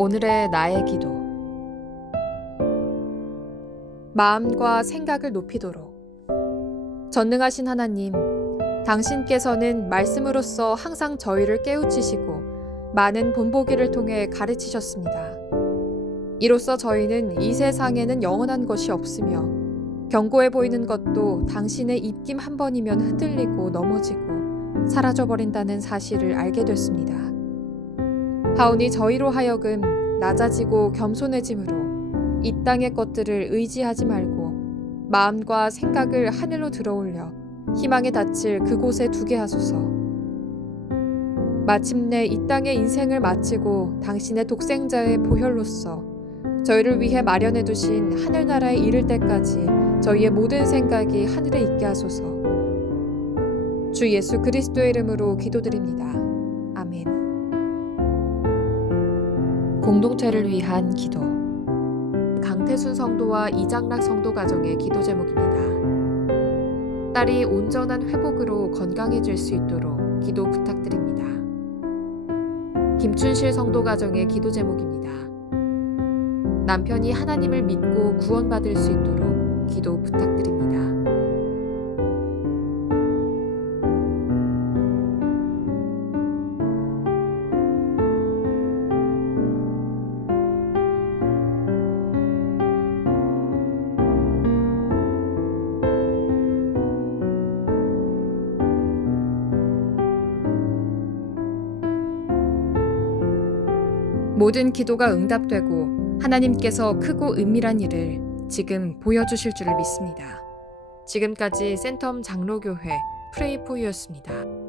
오늘의 나의 기도. 마음과 생각을 높이도록. 전능하신 하나님, 당신께서는 말씀으로써 항상 저희를 깨우치시고 많은 본보기를 통해 가르치셨습니다. 이로써 저희는 이 세상에는 영원한 것이 없으며 견고해 보이는 것도 당신의 입김 한 번이면 흔들리고 넘어지고 사라져 버린다는 사실을 알게 됐습니다. 하오니 저희로 하여금 낮아지고 겸손해짐으로 이 땅의 것들을 의지하지 말고 마음과 생각을 하늘로 들어올려 희망에 닿칠 그곳에 두게 하소서. 마침내 이 땅의 인생을 마치고 당신의 독생자의 보혈로서 저희를 위해 마련해 두신 하늘나라에 이를 때까지 저희의 모든 생각이 하늘에 있게 하소서. 주 예수 그리스도의 이름으로 기도드립니다. 아멘. 공동체를 위한 기도. 강태순 성도와 이장락 성도 가정의 기도 제목입니다. 딸이 온전한 회복으로 건강해질 수 있도록 기도 부탁드립니다. 김춘실 성도 가정의 기도 제목입니다. 남편이 하나님을 믿고 구원받을 수 있도록 기도 부탁드립니다. 모든 기도가 응답되고 하나님께서 크고 은밀한 일을 지금 보여주실 줄을 믿습니다. 지금까지 센텀 장로교회 프레이포유였습니다.